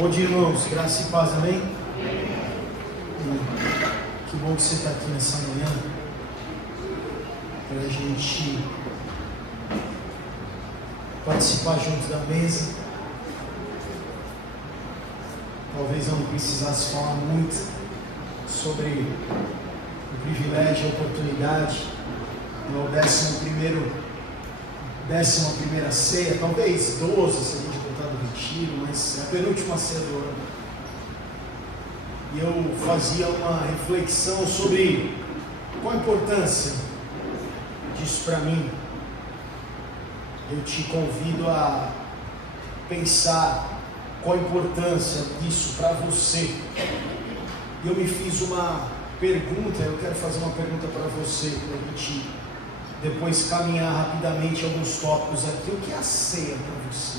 Bom dia, irmãos, graça e paz, amém? Que bom que você está aqui nessa manhã para a gente participar juntos da mesa. Talvez eu não precisasse falar muito sobre o privilégio e a oportunidade no 11ª ceia, talvez 12 se a gente contar do retiro, mas é a penúltima ceia do ano. E eu fazia uma reflexão sobre qual a importância disso para mim. Eu te convido a pensar qual a importância disso para você. E eu me fiz uma pergunta, eu quero fazer uma pergunta para você, para a gente depois caminhar rapidamente alguns tópicos aqui. O que é a ceia para você?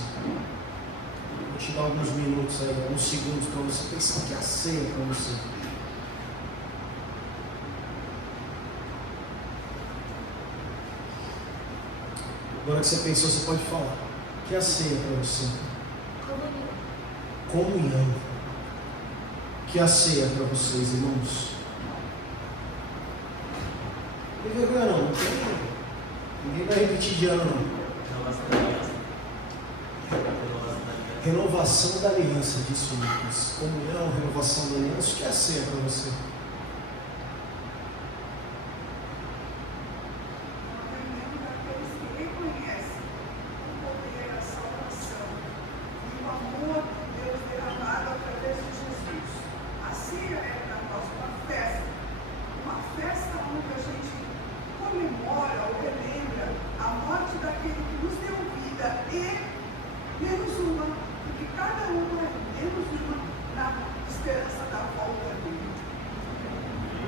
Vou te dar alguns minutos aí, alguns segundos para você pensar o que é a ceia para você. Agora que você pensou, você pode falar. O que é a ceia para você? Comunhão. O que é a ceia para vocês, irmãos? Não tem vergonha não, não tem. Ninguém vai repetir de ano não. Renovação da aliança, disse o Lucas. Comunhão, renovação da aliança. O que é a ceia para você?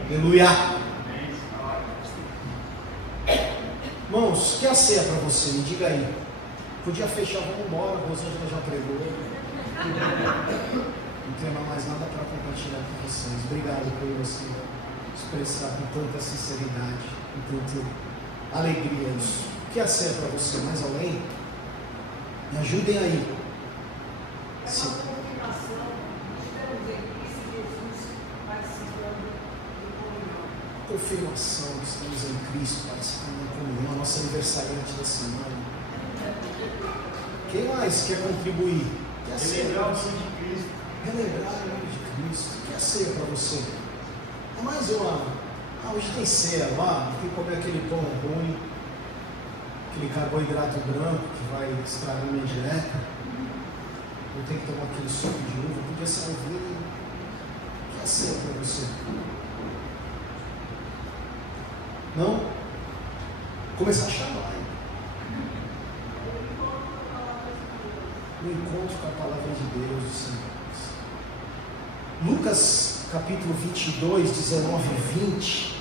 Aleluia! Irmãos, o que é a ceia para você? Me diga aí. Podia fechar, vamos embora, a Rosângela já pregou. Não tenho mais nada para compartilhar com vocês. Obrigado por você expressar com tanta sinceridade, com tanta alegria isso. O que é a ceia para você? Mais além? Me ajudem aí. Confirmação que estamos em Cristo, participando da comunhão, a nossa aniversariante da semana. Quem mais quer contribuir? Que é a ceia? Relembrar o nome de Cristo. Relembrar o nome de Cristo. O que é a ceia para você? É mais uma. Hoje tem ceia lá, tem que comer aquele pão ruim, aquele carboidrato branco que vai estragar minha dieta. Eu tenho que tomar aquele suco de uva, podia ser um vinho. O que é a ceia para você? Não? Começar a chamar. O encontro com a palavra de Deus, do Senhor. Lucas capítulo 22, 19 e 20.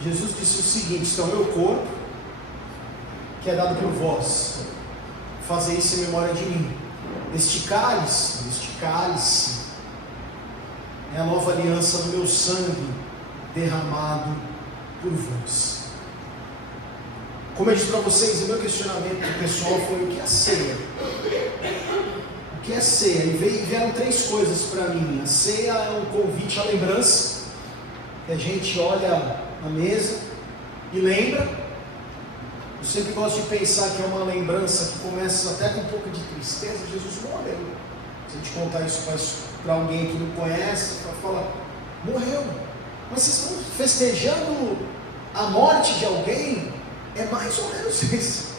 Jesus disse o seguinte: este é o meu corpo, que é dado por vós. Fazei isso em memória de mim. Este cálice é a nova aliança do meu sangue, derramado por vós. Como eu disse para vocês, o meu questionamento pessoal foi: o que é a ceia? O que é ceia? E vieram três coisas para mim. A ceia é um convite à lembrança, que a gente olha na mesa e lembra. Eu sempre gosto de pensar que é uma lembrança que começa até com um pouco de tristeza. Jesus morreu. Se a gente contar isso para alguém que não conhece, fala: morreu. Mas vocês estão festejando a morte de alguém? É mais ou menos isso.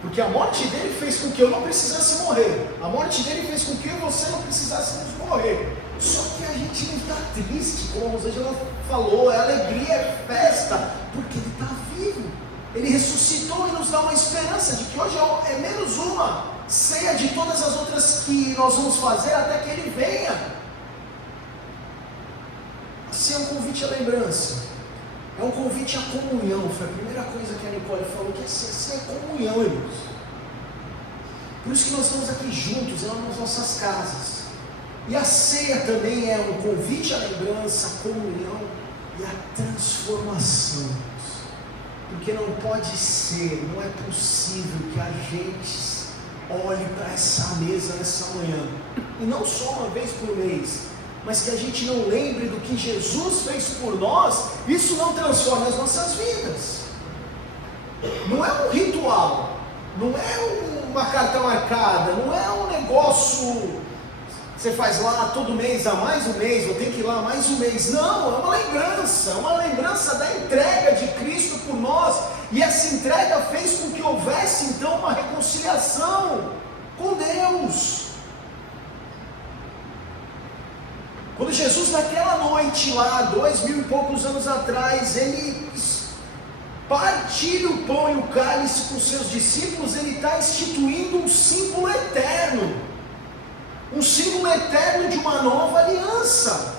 Porque a morte dele fez com que eu não precisasse morrer. A morte dele fez com que eu e você não precisássemos morrer. Só que a gente não está triste, como a Rosângela falou, é alegria, é festa, porque ele está vivo. Ele ressuscitou e nos dá uma esperança de que hoje é menos uma ceia de todas as outras que nós vamos fazer até que ele venha. Assim é um convite à lembrança, é um convite à comunhão. Foi a primeira coisa que a Nicole falou, que assim é comunhão, irmãos. Por isso que nós estamos aqui juntos, nas nossas casas. E a ceia também é um convite à lembrança, à comunhão e à transformação. Porque não pode ser, não é possível que a gente olhe para essa mesa nessa manhã, e não só uma vez por mês, mas que a gente não lembre do que Jesus fez por nós. Isso não transforma as nossas vidas. Não é um ritual, não é uma carta marcada, não é um negócio que você faz lá todo mês, há mais um mês, vou ter que ir lá mais um mês. Não, é uma lembrança da entrega de Cristo por nós, e essa entrega fez com que houvesse então uma reconciliação com Deus. Quando Jesus naquela noite lá, 2000 e poucos anos atrás, ele partilha o pão e o cálice com seus discípulos, ele está instituindo um símbolo eterno de uma nova aliança.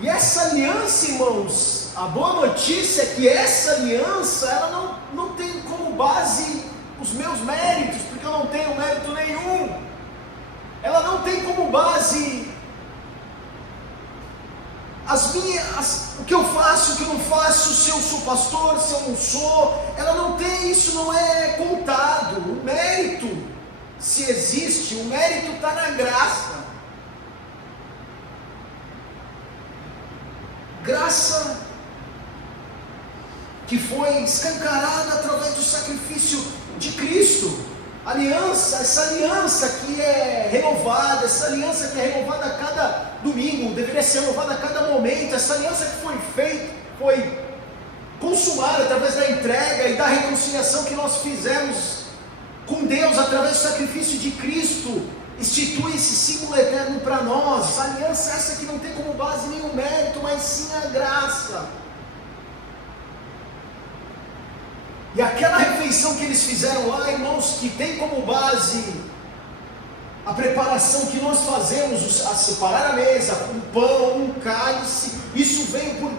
E essa aliança, irmãos, a boa notícia é que essa aliança, ela não tem como base os meus méritos, porque eu não tenho mérito nenhum. Ela não tem como base o que eu faço, o que eu não faço, se eu sou pastor, se eu não sou. Ela não tem, isso não é contado. O mérito, se existe, o mérito está na graça. Graça que foi escancarada através do sacrifício de Cristo. Aliança, essa aliança que é renovada, essa aliança que é renovada a cada domingo, deveria ser renovada a cada momento, essa aliança que foi consumada através da entrega e da reconciliação que nós fizemos com Deus através do sacrifício de Cristo, institui esse símbolo eterno para nós. A aliança essa que não tem como base nenhum mérito, mas sim a graça. E aquela refeição que eles fizeram lá, irmãos, que tem como base a preparação que nós fazemos, a separar a mesa, um pão, um cálice, isso veio por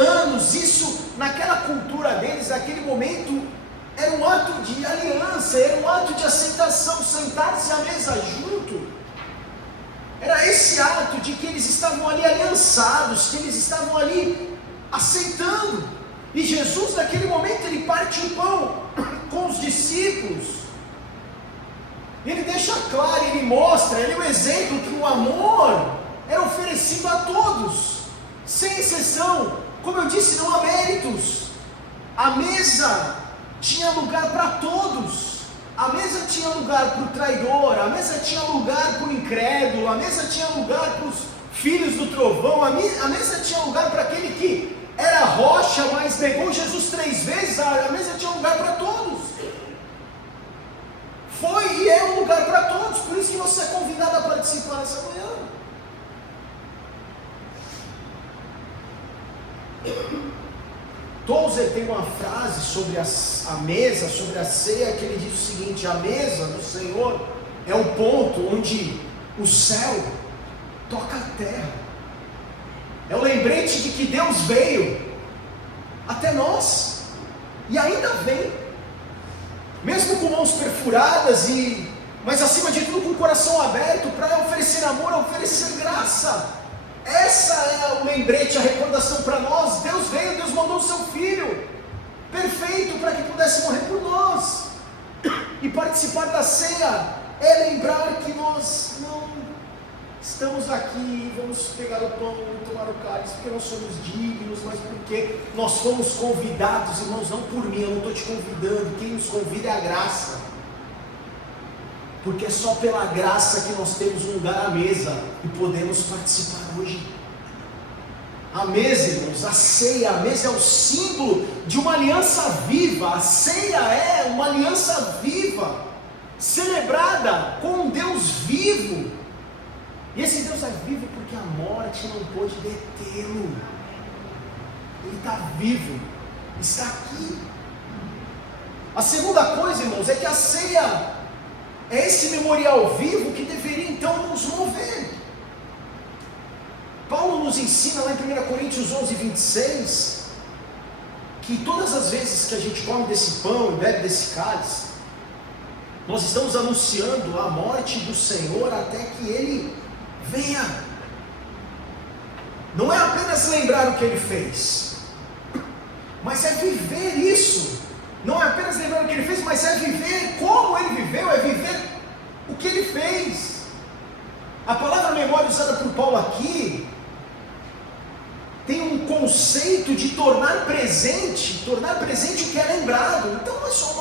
anos. Isso naquela cultura deles, naquele momento, era um ato de aliança, era um ato de aceitação, sentar-se à mesa junto. Era esse ato de que eles estavam ali aliançados, que eles estavam ali aceitando. E Jesus naquele momento ele parte o pão com os discípulos, ele deixa claro, ele mostra, ele é um exemplo que o amor era oferecido a todos, sem exceção. Como eu disse, não há méritos. A mesa tinha lugar para todos. A mesa tinha lugar para o traidor, a mesa tinha lugar para o incrédulo, a mesa tinha lugar para os filhos do trovão, a mesa tinha lugar para aquele que era rocha, mas negou Jesus 3 vezes. A mesa tinha lugar para todos. Foi e é um lugar para todos. Por isso que você é convidado a participar nessa manhã. Tozer tem uma frase sobre a mesa, sobre a ceia, que ele diz o seguinte: a mesa do Senhor é o ponto onde o céu toca a terra. É o lembrete de que Deus veio até nós e ainda vem, mesmo com mãos perfuradas, mas acima de tudo com o coração aberto, para oferecer amor, oferecer graça. Essa é o lembrete, a recordação para nós. Deus veio, Deus mandou o seu Filho perfeito para que pudesse morrer por nós. E participar da ceia é lembrar que nós não estamos aqui e vamos pegar o pão e tomar o cálice porque nós somos dignos, mas porque nós fomos convidados, irmãos, não por mim, eu não estou te convidando, quem nos convida é a graça. Porque é só pela graça que nós temos um lugar à mesa e podemos participar hoje. A mesa, irmãos, a ceia, a mesa é o símbolo de uma aliança viva. A ceia é uma aliança viva, celebrada com um Deus vivo. E esse Deus é vivo porque a morte não pôde detê-lo. Ele está vivo, está aqui. A segunda coisa, irmãos, é que a ceia é esse memorial vivo que deveria então nos mover. Paulo nos ensina lá em 1 Coríntios 11, 26, que todas as vezes que a gente come desse pão e bebe desse cálice, nós estamos anunciando a morte do Senhor até que Ele venha. Não é apenas lembrar o que Ele fez, mas é viver isso. Não é apenas lembrar o que Ele fez, mas é viver como Ele viveu, é linguagem usada por Paulo aqui tem um conceito de tornar presente o que é lembrado. Então não é só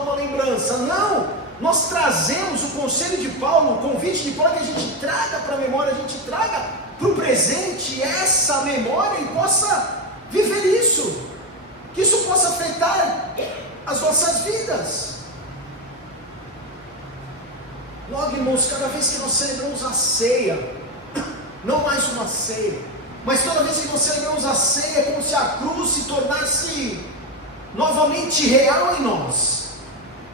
uma lembrança, não. Nós trazemos o conselho de Paulo, o convite de Paulo, que a gente traga para a memória, a gente traga para o presente essa memória e possa viver isso, que isso possa afetar as nossas vidas. Logo, irmãos, cada vez que nós celebramos a ceia, não mais uma ceia, mas toda vez que nós celebramos a ceia, é como se a cruz se tornasse novamente real em nós.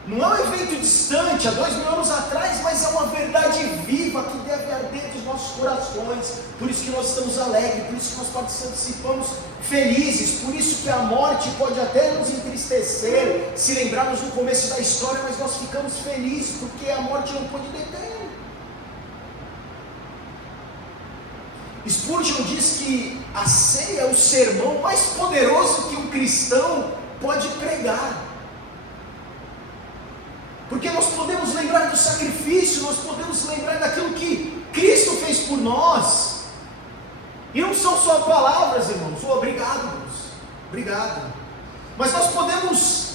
Não é um evento distante, há 2000 anos atrás, mas é uma verdade viva que deve arder dos nossos corações. Por isso que nós estamos alegres, por isso que nós participamos felizes, por isso que a morte pode até nos entristecer, se lembrarmos do começo da história, mas nós ficamos felizes, porque a morte não pode deter. Spurgeon diz que a ceia é o sermão mais poderoso que um cristão pode pregar. Porque nós podemos lembrar do sacrifício, nós podemos lembrar daquilo que Cristo fez por nós. E não são só palavras, irmãos. Obrigado, Deus. Obrigado. Mas nós podemos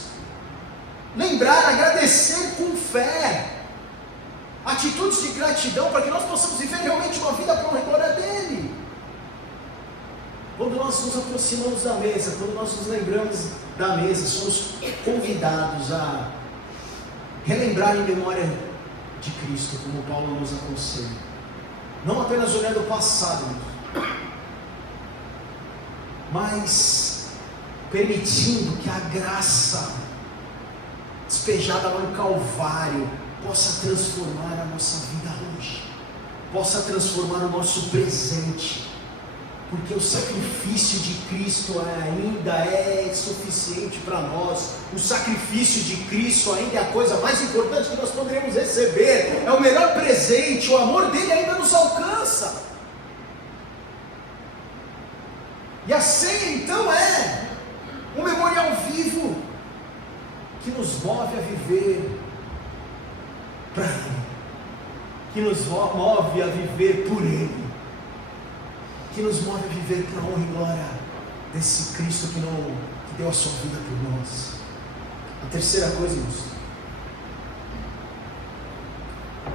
lembrar, agradecer com fé, atitudes de gratidão, para que nós possamos viver realmente uma vida para a glória dele. Quando nós nos aproximamos da mesa, quando nós nos lembramos da mesa, somos convidados a relembrar em memória de Cristo, como Paulo nos aconselha. Não apenas olhando o passado, mas permitindo que a graça despejada no Calvário possa transformar a nossa vida hoje, possa transformar o nosso presente, porque o sacrifício de Cristo ainda é suficiente para nós. O sacrifício de Cristo ainda é a coisa mais importante que nós poderemos receber, é o melhor presente. O amor dele ainda nos alcança. E a ceia então é um memorial vivo que nos move a viver para ele, que nos move a viver por ele, que nos move a viver para a honra e glória desse Cristo que deu a sua vida por nós. A terceira coisa, irmãos,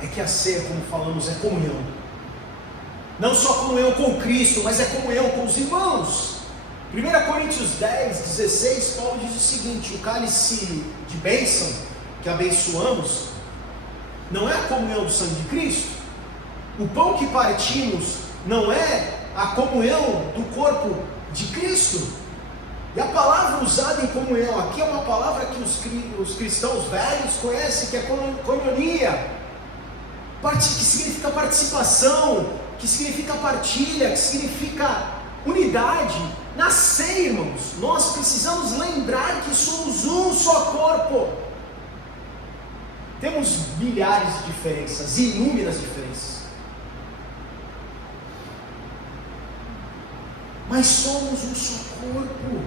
é que a ceia, como falamos, é comunhão. Não só comunhão com Cristo, mas é comunhão com os irmãos. 1 Coríntios 10, 16, Paulo diz o seguinte: o cálice de bênção que abençoamos não é a comunhão do sangue de Cristo? O pão que partimos não é a comunhão do corpo de Cristo? E a palavra usada em comunhão aqui é uma palavra que os cristãos velhos conhecem, que é koinonia, que significa participação, que significa partilha, que significa unidade. Na ceia, irmãos, nós precisamos lembrar que somos um só corpo. Temos milhares de diferenças, inúmeras diferenças, mas somos um só corpo.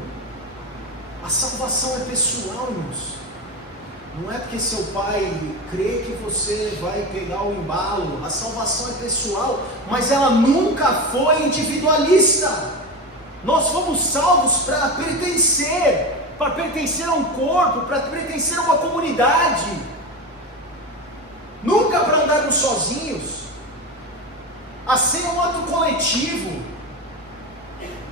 A salvação é pessoal, irmãos. Não é porque seu pai crê que você vai pegar o embalo. A salvação é pessoal, mas ela nunca foi individualista. Nós fomos salvos para pertencer a um corpo, para pertencer a uma comunidade, nunca para andarmos sozinhos. A ceia é um ato coletivo.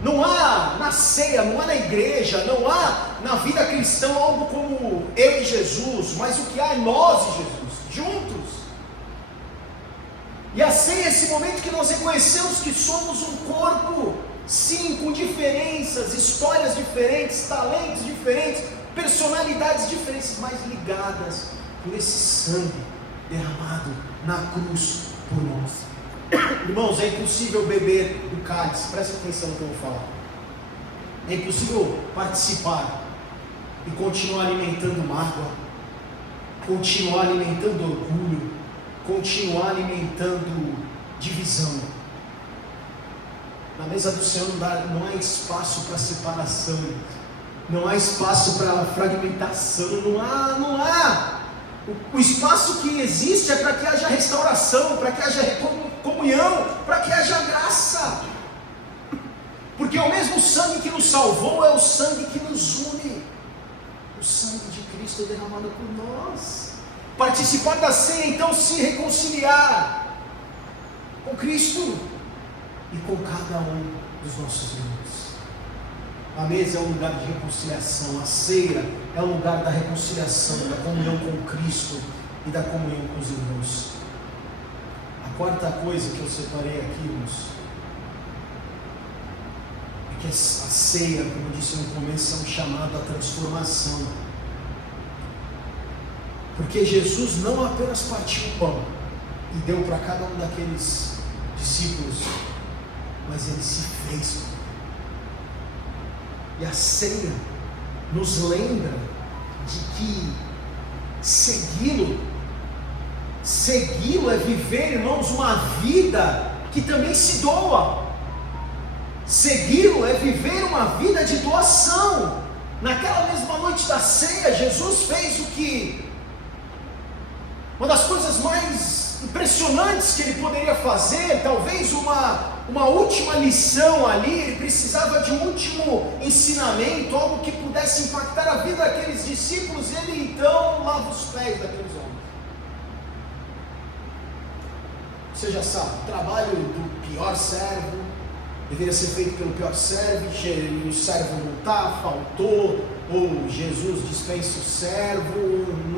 Não há na ceia, não há na igreja, não há na vida cristã algo como eu e Jesus, mas o que há é nós e Jesus, juntos. E a ceia é esse momento que nós reconhecemos que somos um corpo, sim, com diferenças, histórias diferentes, talentos diferentes, personalidades diferentes, mas ligadas por esse sangue derramado na cruz por nós. Irmãos, é impossível beber do cálice, presta atenção no que eu vou falar. É impossível participar e continuar alimentando mágoa, continuar alimentando orgulho, continuar alimentando divisão. Na mesa do Senhor não há espaço para separação, não há espaço para fragmentação, não há. O espaço que existe é para que haja restauração, para que haja comunhão, para que haja graça. Porque o mesmo sangue que nos salvou é o sangue que nos une. O sangue de Cristo derramado por nós. Participar da ceia, então, se reconciliar com Cristo e com cada um dos nossos irmãos. A mesa é um lugar de reconciliação, a ceia é um lugar da reconciliação, da comunhão com Cristo e da comunhão com os irmãos. A quarta coisa que eu separei aqui, irmãos, é que a ceia, como eu disse no começo, é um chamado à transformação. Porque Jesus não apenas partiu o pão e deu para cada um daqueles discípulos, mas ele se fez pão. E a ceia nos lembra de que segui-lo é viver, irmãos, uma vida que também se doa. Segui-lo é viver uma vida de doação. Naquela mesma noite da ceia, Jesus fez o que? Uma das coisas mais impressionantes que ele poderia fazer, talvez uma última lição ali, ele precisava de um último ensinamento, algo que pudesse impactar a vida daqueles discípulos, e ele então lava os pés daqueles homens. Você já sabe, o trabalho do pior servo deveria ser feito pelo pior servo, o servo não está, faltou, ou Jesus dispensa o servo,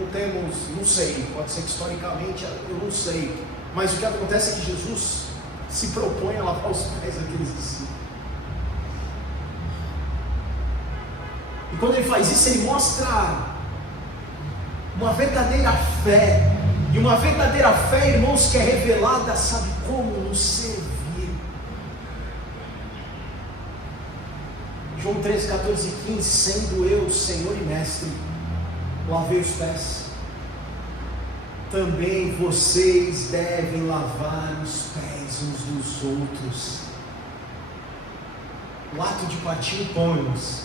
não sei, pode ser que historicamente, eu não sei, mas o que acontece é que Jesus se propõe a lavar os pés daqueles discípulos. E quando ele faz isso, ele mostra uma verdadeira fé. E uma verdadeira fé, irmãos, que é revelada, sabe como? No servir. João 13, 14 e 15, sendo eu Senhor e Mestre, lavei os pés, também vocês devem lavar os pés uns dos outros. O ato de partir o pão, irmãos,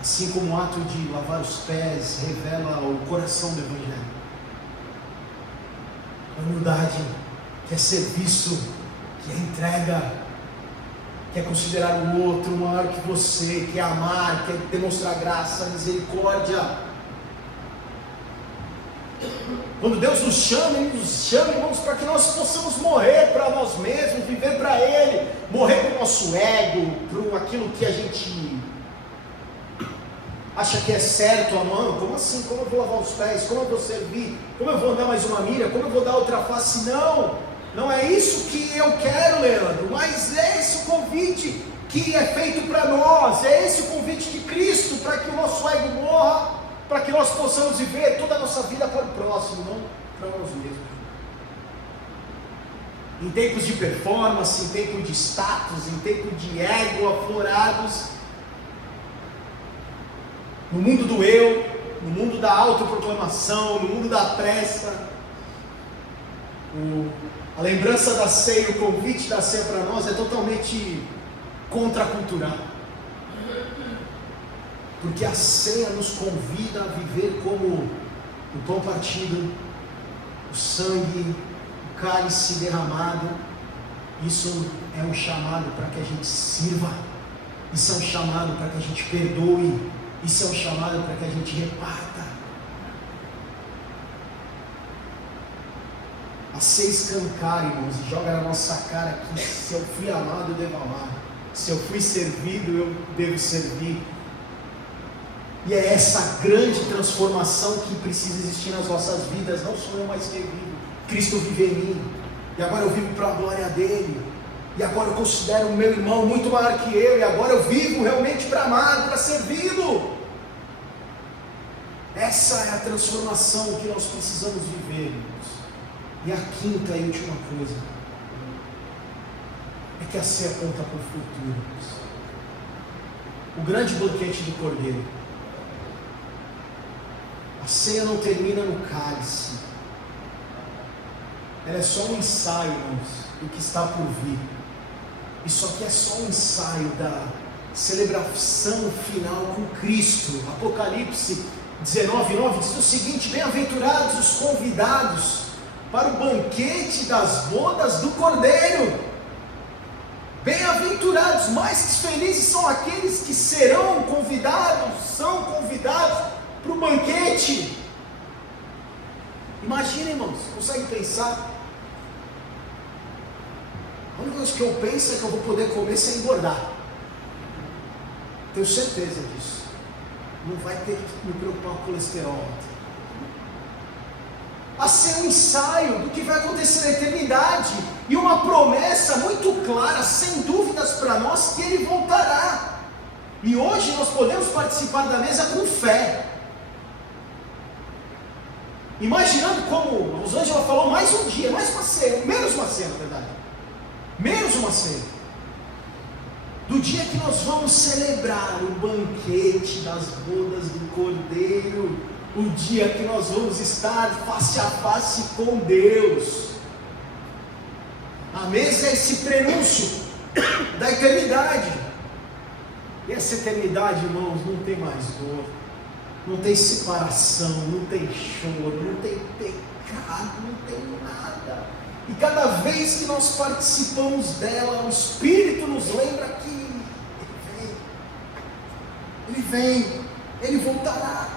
assim como o ato de lavar os pés, revela o coração do Evangelho. A humildade, que é serviço, que é entrega, que é considerar o outro maior que você, que é amar, que é demonstrar graça, misericórdia. Quando Deus nos chama, Ele nos chama, irmãos, para que nós possamos morrer para nós mesmos, viver para Ele, morrer para o nosso ego, para aquilo que a gente acha que é certo, amando. Como assim? Como eu vou lavar os pés? Como eu vou servir? Como eu vou dar mais uma milha? Como eu vou dar outra face? Não é isso que eu quero, Leandro, mas é esse o convite que é feito para nós, é esse o convite de Cristo, para que o nosso ego morra, para que nós possamos viver toda a nossa vida para o próximo, não para nós mesmos. Em tempos de performance, em tempos de status, em tempos de ego aflorados, no mundo do eu, no mundo da autoproclamação, no mundo da pressa, a lembrança da ceia, o convite da ceia para nós é totalmente contracultural. Porque a ceia nos convida a viver como o pão partido, o sangue, o cálice derramado. Isso é um chamado para que a gente sirva. Isso é um chamado para que a gente perdoe. Isso é um chamado para que a gente reparta. A ceia escancara, irmãos, e joga na nossa cara que se eu fui amado, eu devo amar. Se eu fui servido, eu devo servir. E é essa grande transformação que precisa existir nas nossas vidas. Não sou eu mais que vivo, Cristo vive em mim, e agora eu vivo para a glória dele, e agora eu considero o meu irmão muito maior que eu, e agora eu vivo realmente para amar, para servi-lo. Essa é a transformação que nós precisamos viver, irmãos. E a quinta e última coisa é que a ceia aponta para o futuro, irmãos. O grande banquete do Cordeiro. A ceia não termina no cálice. Ela é só um ensaio, irmãos, do que está por vir. Isso aqui é só um ensaio da celebração final com Cristo. Apocalipse 19:9 diz o seguinte: bem-aventurados os convidados para o banquete das bodas do Cordeiro. Bem-aventurados, mais felizes são aqueles que são convidados para o banquete. Imagina, irmãos, consegue pensar? A única coisa que eu penso é que eu vou poder comer sem engordar. Tenho certeza disso. Não vai ter que me preocupar com o colesterol. A ser um ensaio do que vai acontecer na eternidade. E uma promessa muito clara, sem dúvidas para nós, que Ele voltará. E hoje nós podemos participar da mesa com fé. Imaginando como o Rosângela falou, mais um dia, mais uma ceia, menos uma ceia, na verdade. Menos uma ceia. Do dia que nós vamos celebrar o banquete das bodas do Cordeiro. O dia que nós vamos estar face a face com Deus. A mesa é esse prenúncio da eternidade. E essa eternidade, irmãos, não tem mais dor. Não tem separação, não tem choro, não tem pecado, não tem nada. E cada vez que nós participamos dela, o Espírito nos lembra que Ele vem, Ele voltará.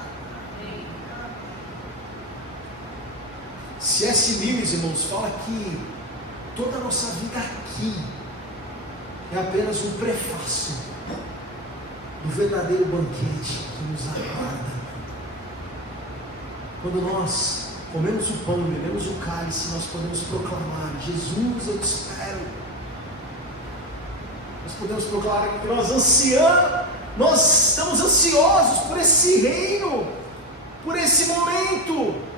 C.S. Lewis, irmãos, fala que toda a nossa vida aqui é apenas um prefácio do verdadeiro banquete que nos aguarda. Quando nós comemos o pão, bebemos o cálice, nós podemos proclamar: Jesus, eu te espero. Nós podemos proclamar que nós estamos ansiosos por esse reino, por esse momento.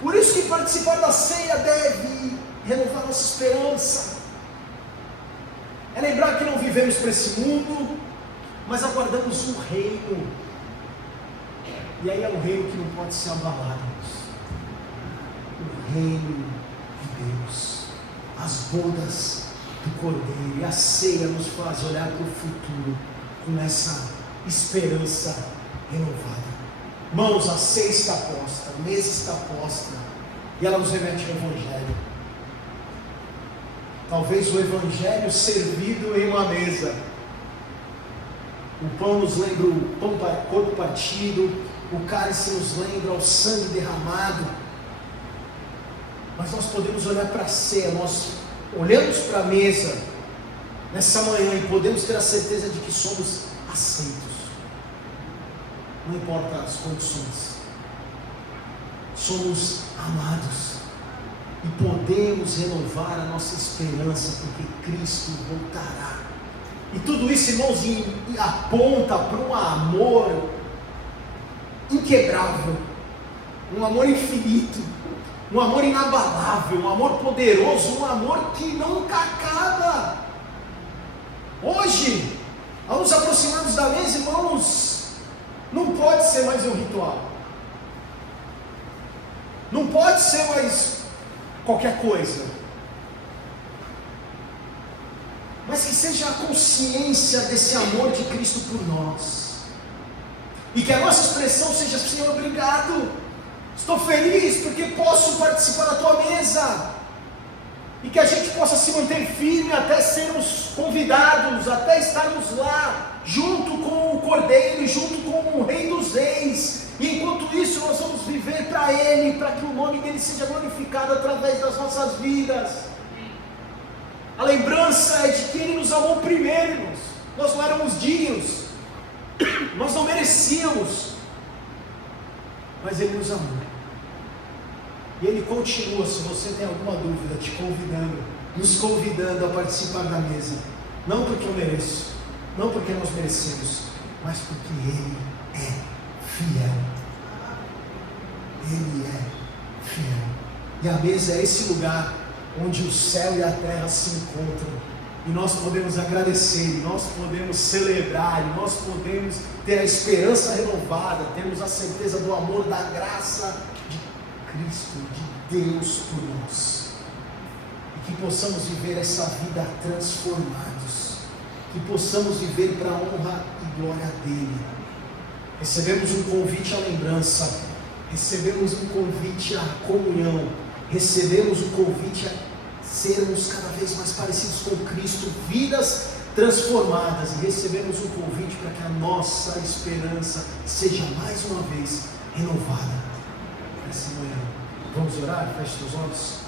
Por isso que participar da ceia deve renovar nossa esperança. É lembrar que não vivemos para esse mundo, mas aguardamos um reino. E aí é um reino que não pode ser abalado. O reino de Deus. As bodas do Cordeiro. E a ceia nos faz olhar para o futuro com essa esperança renovada. Irmãos, a ceia está posta, a mesa está posta, e ela nos remete ao Evangelho. Talvez o Evangelho servido em uma mesa. O pão nos lembra o corpo partido, o cálice nos lembra o sangue derramado. Mas nós podemos olhar para a ceia, nós olhamos para a mesa nessa manhã e podemos ter a certeza de que somos aceitos. Não importa as condições, somos amados e podemos renovar a nossa esperança, porque Cristo voltará. E tudo isso, irmãos, aponta para um amor inquebrável, um amor infinito, um amor inabalável, um amor poderoso, um amor que nunca acaba. Hoje, ao nos aproximarmos da mesa, irmãos, não pode ser mais um ritual, não pode ser mais qualquer coisa, mas que seja a consciência desse amor de Cristo por nós, e que a nossa expressão seja: Senhor, obrigado, estou feliz porque posso participar da tua mesa, e que a gente possa se manter firme até sermos convidados, até estarmos lá, junto com o Cordeiro, junto com o Rei dos Reis. E enquanto isso nós vamos viver para Ele, para que o nome dEle seja glorificado através das nossas vidas. A lembrança é de que Ele nos amou primeiro, irmãos. Nós não éramos dignos, nós não merecíamos, mas Ele nos amou. E Ele continua, se você tem alguma dúvida, te convidando, nos convidando a participar da mesa. Não porque eu mereço, não porque nós merecemos, mas porque Ele é fiel. Ele é fiel. E a mesa é esse lugar onde o céu e a terra se encontram. E nós podemos agradecer, e nós podemos celebrar, e nós podemos ter a esperança renovada, termos a certeza do amor, da graça de Cristo, de Deus por nós. E que possamos viver essa vida transformados. Que possamos viver para a honra e glória dEle. recebemos um convite à lembrança, recebemos um convite à comunhão, recebemos um convite a sermos cada vez mais parecidos com Cristo, vidas transformadas, e recebemos um convite para que a nossa esperança seja mais uma vez renovada nessa manhã. Vamos orar? Feche os olhos.